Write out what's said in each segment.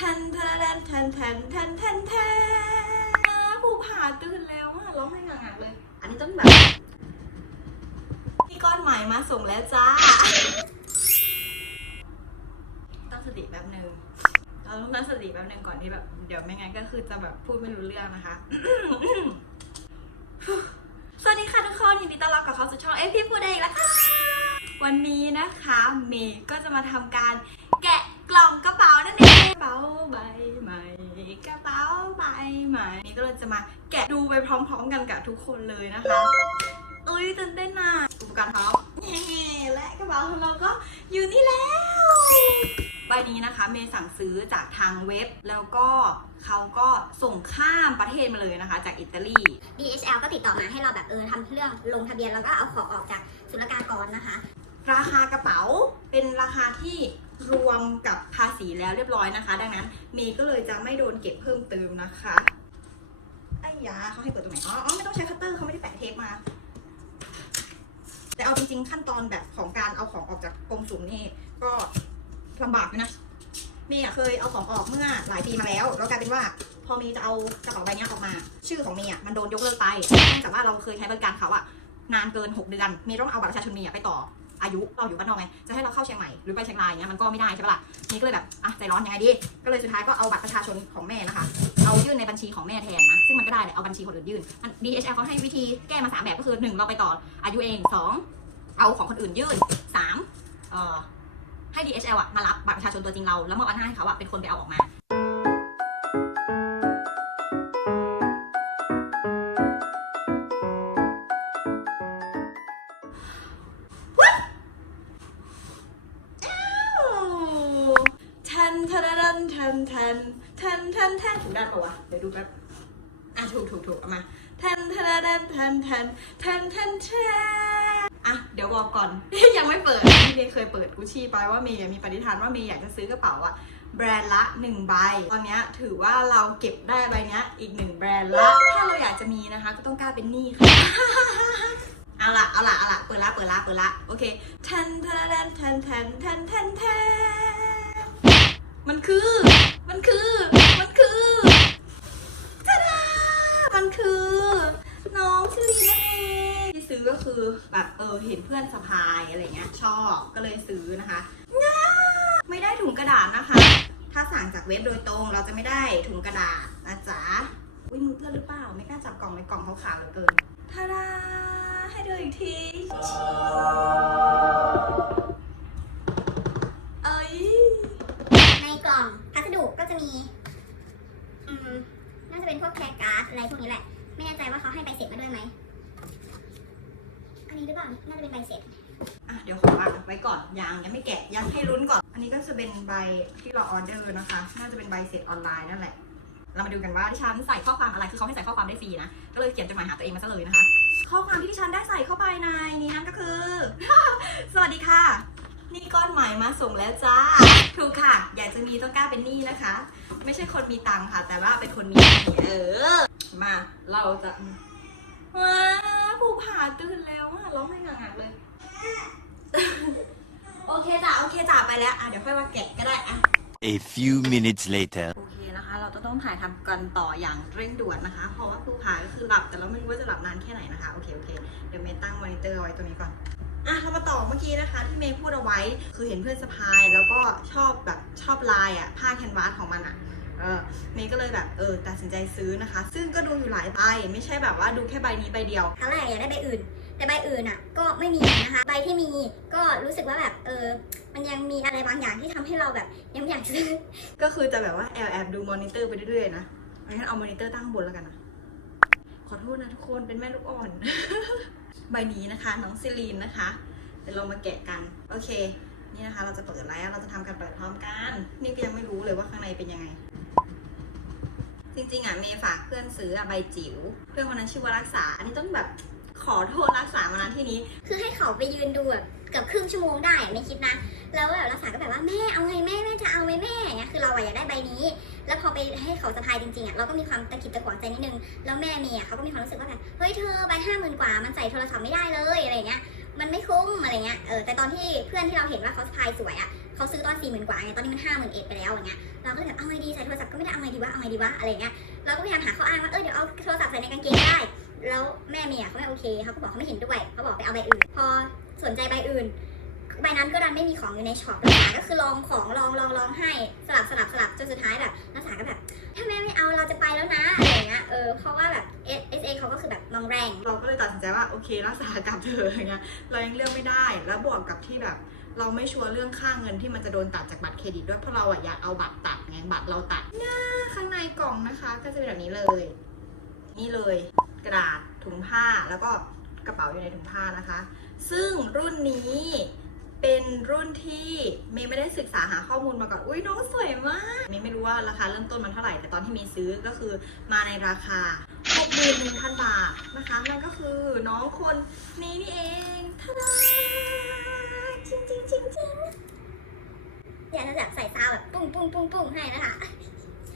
ทันทันทันทันทันทันทันผู้ผ่าตื่นแล้วอะร้องให้งักๆเลย อันนี้ต้องแบบพี่ก้อนใหม่มาส่งแล้วจ้า ตั้งสติแป๊บหนึ่งเราต้องตั้งสติแป๊บหนึ่งก่อนที่แบบ เดี๋ยวไม่งั้นก็คือจะแบบพูดไม่รู้เรื่องนะคะสวัสดีค่ะทุกคนยินดีต้อนรับกับเข้าสู่ช่องเอฟพี่พูดเองแล้วค่ะวันนี้นะคะเมย์ก็จะมาทำการ ใบใหม่นี่ก็เลยจะมาแกะดูไปพร้อม ๆ กันกับทุกคนเลยนะคะเอ้ยตื่นเต้นน่ะอุปกรณ์พร้อมและกระเป๋าของเราก็อยู่นี่แล้วใบนี้นะคะเมย์สั่งซื้อจากทางเว็บ แล้วก็เขาก็ส่งข้ามประเทศมาเลยนะคะ จากอิตาลี DHL ก็ติดต่อมาให้เราแบบเออทำเรื่องลงทะเบียนแล้วก็เอาของออกจากศุลกากรนะคะ ราคากระเป๋าเป็นราคาที่ รวมกับภาษีแล้วเรียบร้อยนะคะ ดังนั้นเมย์ก็เลยจะไม่โดนเก็บเพิ่มเติมนะคะไอ้ยาเขาให้เปิดตรงไหนอ๋อไม่ต้องใช้คัตเตอร์เขาไม่ได้แปะเทปมาแต่เอาจริงๆขั้นตอนแบบของการเอาของออกจากกรมสุ่มนี่ก็ลำบากอยู่นะเมย์เคยเอาของออกเมื่อหลายปีมาแล้ว แล้วกลายเป็นว่าพอเมย์จะเอากระเป๋าใบนี้ออกมา ชื่อของเมย์มันโดนยกเลิกไปเนื่องจากว่าเราเคยใช้บริการเขาอะนานเกิน 6 เดือนเมย์ต้องเอาบัตรประชาชนเมย์ไปต่อ อายุเราอยู่บ้านนอกไงจะให้เราเข้าเชียงใหม่หรือไปเชียงรายเงี้ยมันก็ไม่ได้ใช่ปะล่ะนี่ก็เลยแบบอะใจร้อนยังไงดี ก็เลยสุดท้ายก็เอาบัตรประชาชนของแม่นะคะ เอายื่นในบัญชีของแม่แทนนะซึ่งมันก็ได้แหละเอาบัญชีคนอื่นยื่น DHL เขาให้วิธีแก้มาสามแบบก็คือหนึ่งเราไปต่ออายุเองสองเอาของคนอื่นยื่นสามเอ่อให้ DHL อะมารับบัตรประชาชนตัวจริงเราแล้วมอบอำนให้เขาอะเป็นคนไปเอาออกมา นทันทันทันทันถูกด้านปะวะ เดี๋ยวดูแป๊บ อะถูกถูกถูกเอามาทันทันทันทันทันทันทันทันอะเดี๋ยวบอกก่อน ยังไม่เปิดที่เมย์เคยเปิดกุชชี่ไปว่าเมย์มีปณิธานว่าเมย์อยากจะซื้อกระเป๋าอะแบรนด์ละหนึ่งใบ ตอนนี้ถือว่าเราเก็บได้ใบนี้อีกหนึ่งแบรนด์ละ ถ้าเราอยากจะมีนะคะ ก็ต้องกล้าเป็นหนี้ค่ะ เอาละเอาละเอาละเปิดละเปิดละเปิดละโอเคทันทันทันทันทันทันทันมันคือ มันคือ มันคือทาดามันคือ น้องซิลินนั่นเองที่ซื้อก็คือแบบเออเห็นเพื่อนสะพายอะไรเงี้ยชอบก็เลยซื้อนะคะง่าไม่ได้ถุงกระดาษนะคะ ถ้าสั่งจากเว็บโดยตรงเราจะไม่ได้ถุงกระดาษนะจ๊ะอุ้ยมือเพื่อนหรือเปล่า ไม่กล้าจับกล่องเลยกล่องขาวๆเหลือเกินทาดาให้ดูอีกทีเอ้ยในกล่อง พัสดุก็จะมี อืม น่าจะเป็นพวกแคร์การ์ดอะไรพวกนี้แหละ ไม่แน่ใจว่าเขาให้ใบเสร็จมาด้วยไหม อันนี้หรือเปล่า น่าจะเป็นใบเสร็จ อะเดี๋ยวขอวางไว้ก่อนยังยังไม่แกะยังให้ลุ้นก่อน อันนี้ก็จะเป็นใบที่เราออเดอร์นะคะ น่าจะเป็นใบเสร็จออนไลน์นั่นแหละ เรามาดูกันว่าที่ฉันใส่ข้อความอะไร คือเขาให้ใส่ข้อความได้ฟรีนะ ก็เลยเขียนจดหมายหาตัวเองมาซะเลยนะคะ ข้อความที่ดิฉันได้ใส่เข้าไปในนี้นั่นก็คือ สวัสดีค่ะ นี่ก้อนใหม่มาส่งแล้วจ้า ถูกค่ะ อยากจะมีต้องกล้าเป็นหนี้นะคะ ไม่ใช่คนมีตังค์ค่ะ แต่ว่าเป็นคนมีหนี้เออ มาเราจะว้าผู้ผ่าตื่นแล้วอะร้องให้งักๆเลย โอเคจ้ะโอเคจ้ะไปแล้วอะเดี๋ยวค่อยมาแกะก็ได้อะ A few minutes later. โอเคนะคะ เราจะต้องถ่ายทำกันต่ออย่างเร่งด่วนนะคะ เพราะว่าผู้พาก็คือหลับแต่เราไม่รู้ว่าจะหลับนานแค่ไหนนะคะ โอเคโอเค เดี๋ยวเมย์ตั้งมอนิเตอร์ไว้ตรงนี้ก่อน อะเรามาต่อเมื่อกี้นะคะที่เมย์พูดเอาไว้ คือเห็นเพื่อนสะพายแล้วก็ชอบแบบชอบลายอะผ้าแคนวาสของมันอะเออเมย์ก็เลยแบบเออตัดสินใจซื้อนะคะ ซึ่งก็ดูอยู่หลายใบไม่ใช่แบบว่าดูแค่ใบนี้ใบเดียว ครั้งแรกอยากได้ใบอื่น แต่ใบอื่นอะก็ไม่มีนะคะ ใบที่มีก็รู้สึกว่าแบบเออมันยังมีอะไรบางอย่างที่ทำให้เราแบบยังไม่อยากซื้อ ก็คือจะแบบว่าแอบแอบดูมอนิเตอร์ไปเรื่อยๆนะงั้นเอามอนิเตอร์ตั้งข้างบนแล้วกันนะขอโทษนะทุกคนเป็นแม่ลูกอ่อน ใบนี้นะคะ น้องซิลีนนะคะเดี๋ยวเรามาแกะกัน โอเค นี่นะคะ เราจะเปิดแล้วเราจะทำการเปิดพร้อมกัน นี่ก็ยังไม่รู้เลยว่าข้างในเป็นยังไง จริงๆอะเมย์ฝากเพื่อนซื้ออะใบจิ๋ว เพื่อนคนนั้นชื่อว่ารักษา อันนี้ต้องแบบขอโทษรักษามานะที่นี้ คือให้เขาไปยืนดูแบบเกือบครึ่งชั่วโมงได้ไม่คิดนะ แล้วแบบรักษาก็แบบว่าแม่เอาไงแม่แม่จะเอาไหมแม่อย่างเงี้ยคือเราอะอยากได้ใบนี้ แล้วพอไปให้เขาสะพายจริงๆอะเราก็มีความตะขิดตะขวงใจนิดนึง แล้วแม่เมียเขาก็มีความรู้สึกว่าแบบเฮ้ยเธอใบห้าหมื่นกว่ามันใส่โทรศัพท์ไม่ได้เลยอะไรเงี้ยมันไม่คุ้มอะไรเงี้ยเออแต่ตอนที่เพื่อนที่เราเห็นว่าเขาสะพายสวยอะเขาซื้อตอนสี่หมื่นกว่าไงตอนนี้มันห้าหมื่นเอ็ดไปแล้วอย่างเงี้ยเราก็เลยแบบเอาไงดีใส่โทรศัพท์ก็ไม่ได้เอาไงดีวะเอาไงดีวะอะไรเงี้ยเราก็พยายามหาข้ออ้างว่าเออเดี๋ยวเอาโทรศัพท์ใส่ในกางเกงได้ แล้วแม่เมียเขาไม่โอเคเขาก็บอกเขาไม่เห็นด้วยเขาบอกไปเอาใบอื่น พอสนใจใบอื่น ใบนั้นก็ดันไม่มีของอยู่ในช็อปนักศึกษาก็คือลองของลองลองลองให้สลับสลับสลับจนสุดท้ายแบบนักศึกษาก็แบบ ถ้าแม่ไม่เอาเราจะไปแล้วนะอะไรเงี้ยเออเพราะว่าแบบ S S A เอเขาก็คือแบบมองแรงเราก็เลยตัดสินใจว่าโอเครักษากลับเธออย่างเงี้ยเรายังเลือกไม่ได้แล้วบวกกับที่แบบเราไม่ชัวร์เรื่องค่าเงินที่มันจะโดนตัดจากบัตรเครดิตด้วยเพราะเราอะอยากเอาบัตรตัดไงบัตรเราตัดเนี่ยข้างในกล่องนะคะ ก็จะเป็นแบบนี้เลย นี่เลย กระดาษถุงผ้าแล้วก็กระเป๋าอยู่ในถุงผ้านะคะ ซึ่งรุ่นนี้ เป็นรุ่นที่เมย์ไม่ได้ศึกษาหาข้อมูลมาก่อน อุ้ยน้องสวยมาก เมย์ไม่รู้ว่าราคาเริ่มต้นมันเท่าไหร่ แต่ตอนที่เมย์ซื้อก็คือมาในราคา61,000บาทนะคะ นั่นก็คือน้องคนนี้นี่เองทาดาจริงจริงจริงจริงอยากจะแบบใส่ซาวแบบปุ้งปุ้งปุ้งปุ้งให้นะคะ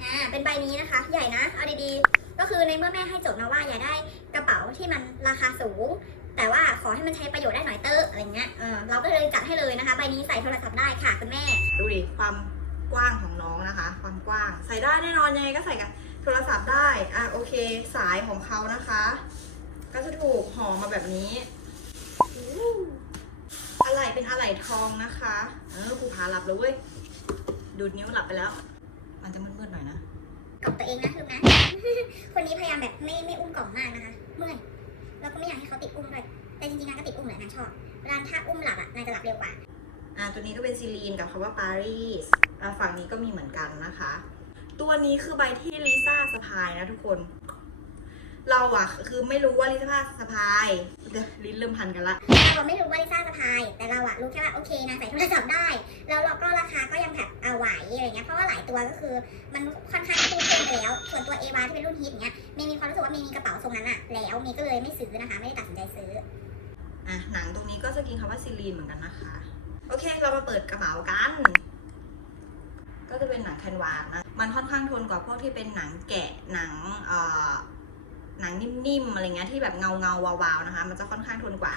อ่าเป็นใบนี้นะคะ ใหญ่นะ เอาดีๆ ก็คือในเมื่อแม่ให้จทย์มาว่าอยาได้กระเป๋าที่มันราคาสูง แต่ว่าขอให้มันใช้ประโยชน์ได้หน่อยเตอร์อะไรเงี้ยเออเราก็เลยจัดให้เลยนะคะใบนี้ใส่โทรศัพท์ได้ค่ะคุณแม่ ดูดิความกว้างของน้องนะคะ ความกว้างใส่ได้แน่นอนยังไงก็ใส่กับโทรศัพท์ได้อะโอเค สายของเขานะคะ ก็จะถูกห่อมาแบบนี้อู้อะไหล่เป็นอะไหล่ทองนะคะเออภูผาหลับเลยเว้ยดูดนิ้วหลับไปแล้ว มันจะมืดๆหน่อยนะกล่องตัวเองนะลูกนะ คนนี้พยายามแบบไม่ไม่อุ้มกล่องมากนะคะ เมื่อย แล้วก็ไม่อยากให้เขาติดอุ้มด้วยแต่จริงๆนางก็ติดอุ้มแหละนางชอบเวลาถ้าอุ้มหลับอะนางจะหลับเร็วกว่าอ่าตัวนี้ก็เป็นซีลีนกับคำว่าปารีสอ่าฝั่งนี้ก็มีเหมือนกันนะคะ ตัวนี้คือใบที่ลิซ่าสะพายนะทุกคน เราอะคือไม่รู้ว่าลิซ่าสะพายเดี๋ยวลิ้นเริ่มพันกันละเราไม่รู้ว่าลิซ่าสะพาย แต่เราอะรู้แค่ว่าโอเคนางใส่โทรศัพท์ได้ แล้วเราก็ราคาก็ยังแบบเอาไหวอะไรเงี้ยเพราะว่าหลายตัวก็คือมันค่อนข้างพุ่งขึ้นไป แล้ว ส่วนตัวเอวาที่เป็นรุ่นฮิตเนี้ยเมย์มีความรู้สึกว่าเมย์มีกระเป๋าทรงนั้นอะแล้วเมย์ก็เลยไม่ซื้อนะคะ ไม่ได้ตัดสินใจซื้ออะหนังตรงนี้ก็จะกินคำว่าซิลีนเหมือนกันนะคะ โอเค เรามาเปิดกระเป๋ากัน ก็จะเป็นหนังแคนวาสนะ มันค่อนข้างทนกว่าพวกที่เป็นหนังแกะหนังเอ่อ หนังนิ่มๆอะไรเงี้ยที่แบบเงาเงาๆวาวๆนะคะ มันจะค่อนข้างทนกว่า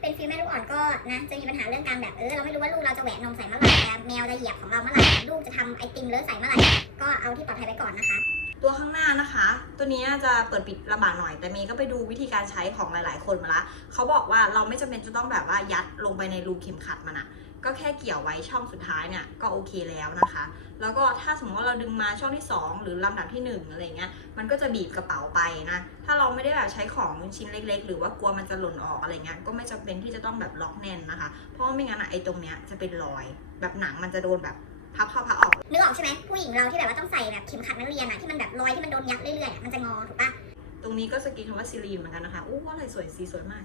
เป็นฟิลแม่ลูกอ่อนก็นะจะมีปัญหาเรื่องการแบบเออเราไม่รู้ว่าลูกเราจะแหวนนมใส่เมื่อไหร่แมวจะเหยียบของเราเมื่อไหร่ลูกจะทำไอติมเลอะใส่เมื่อไหร่ก็เอาที่ปลอดภัยไว้ก่อนนะคะ ตัวข้างหน้านะคะ ตัวนี้จะเปิดปิดลำบากหน่อย แต่เมย์ก็ไปดูวิธีการใช้ของหลายๆ คนมาละเขาบอกว่าเราไม่จำเป็นจะต้องแบบว่ายัดลงไปในรูเข็มขัดมันอะก็แค่เกี่ยวไว้ช่องสุดท้ายเนี่ยก็โอเคแล้วนะคะ แล้วก็ถ้าสมมติว่าเราดึงมาช่องที่ 2 หรือลำดับที่ 1 อะไรเงี้ย มันก็จะบีบกระเป๋าไปนะ ถ้าเราไม่ได้แบบใช้ของชิ้นเล็ก ๆ หรือว่ากลัวมันจะหล่นออกอะไรเงี้ย ก็ไม่จำเป็นที่จะต้องแบบล็อกแน่นนะคะ เพราะไม่งั้นอะไอ้ตรงเนี้ยจะเป็นรอย แบบหนังมันจะโดนแบบ พับเข้าพับออกนึกออกใช่ไหมผู้หญิงเราที่แบบว่าต้องใส่แบบเข็มขัดนักเรียนอะที่มันแบบรอยที่มันโดนยัดเรื่อยๆอะมันจะงอถูกปะตรงนี้ก็สกรีนคำว่าซีรีนเหมือนกันนะคะอู้ว่าอะไรสวยสีสวยมาก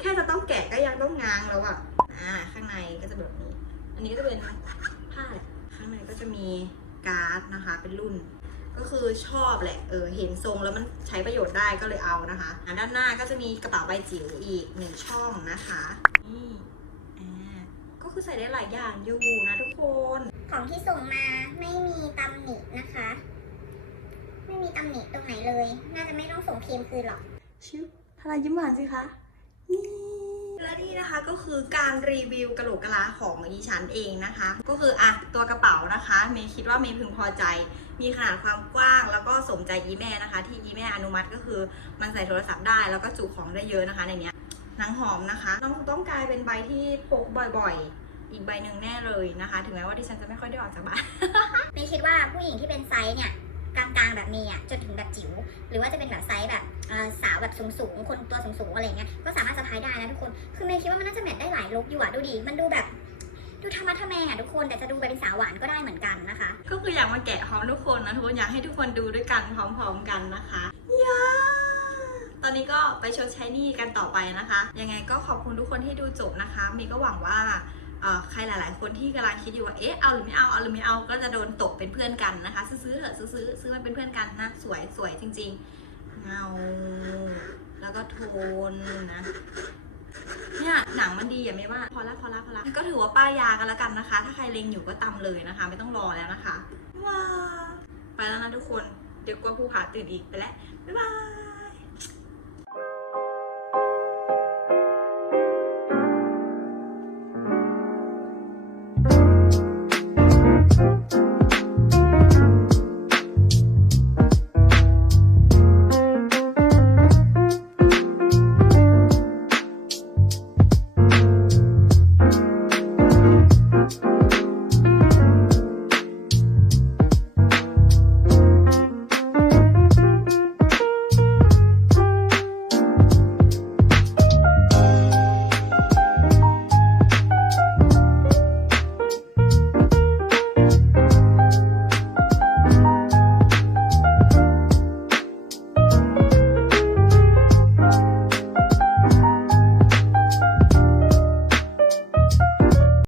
แค่จะต้องแกะก็ยังต้องง้างแล้วอะอ่าข้างในก็จะแบบนี้ อันนี้ก็จะเป็นผ้าแหละข้างในก็จะมีการ์ดนะคะ เป็นรุ่น ก็คือชอบแหละเออเห็นทรงแล้วมันใช้ประโยชน์ได้ก็เลยเอานะคะอ่าด้านหน้าก็จะมีกระเป๋าใบจิ๋วอีกหนึ่งช่องนะคะนี่อ่าก็ คือใส่ได้หลายอย่างอยู่นะทุกคน ของที่ส่งมาไม่มีตำหนินะคะ ไม่มีตำหนิตรงไหนเลย น่าจะไม่ต้องส่งเคลมคืนหรอก ชิวทารายิ้มหวานสิคะ นี่และนี่นะคะก็คือการรีวิวกระโหลกกะลาของอีฉันเองนะคะ ก็คืออะตัวกระเป๋านะคะเมย์คิดว่าเมย์พึงพอใจ มีขนาดความกว้าง แล้วก็สมใจอีแม่นะคะ ที่อีแม่อนุมัติก็คือมันใส่โทรศัพท์ได้แล้วก็จุของได้เยอะนะคะในเนี้ยหนังหอมนะคะน้องต้องกลายเป็นใบที่พกบ่อยๆ อีกใบหนึ่งแน่เลยนะคะ ถึงแม้ว่าดิฉันจะไม่ค่อยได้ออกจากบ้าน เมย์คิดว่าผู้หญิงที่เป็นไซส์เนี่ยกลางๆแบบเมย์อะจนถึงแบบจิ๋วหรือว่าจะเป็นแบบไซส์แบบเอ่อสาวแบบสูงๆคนตัวสูงๆอะไรเงี้ยก็สามารถสะพายได้นะทุกคน คือเมย์คิดว่ามันน่าจะแมทได้หลายลุคอยู่อะดูดิมันดูแบบดูธรรมะทะแมงอะทุกคนแต่จะดูแบบเป็นสาวหวานก็ได้เหมือนกันนะคะ ก็คืออยากมาแกะพร้อมทุกคนนะทุกคนอยากให้ทุกคนดูด้วยกันพร้อมๆกันนะคะยาตอนนี้ก็ไปชดใช้หนี้กันต่อไปนะคะ ยังไงก็ขอบคุณทุกคนที่ดูจบนะคะเมย์ก็หวังว่าเอ่อ ใครหลาย ๆ คนที่กำลังคิดอยู่ว่าเอ๊ะเอาหรือไม่เอาเอาหรือไม่เอาก็จะโดนตกเป็นเพื่อนกันนะคะ ซื้อเถอะซื้อๆซื้อมาเป็นเพื่อนกันนะสวยสวยจริง ๆ เงา แล้วก็โทนนะเนี่ยหนังมันดีอะไม่ว่าพอละพอละพอละก็ถือว่าป้ายยากันแล้วกันนะคะ ถ้าใครเล็งอยู่ก็ตำเลยนะคะ ไม่ต้องรอแล้วนะคะว้าไปแล้วนะทุกคน เดี๋ยวกลัวผู้ผาตื่นอีกไปแล้วบ๊ายบาย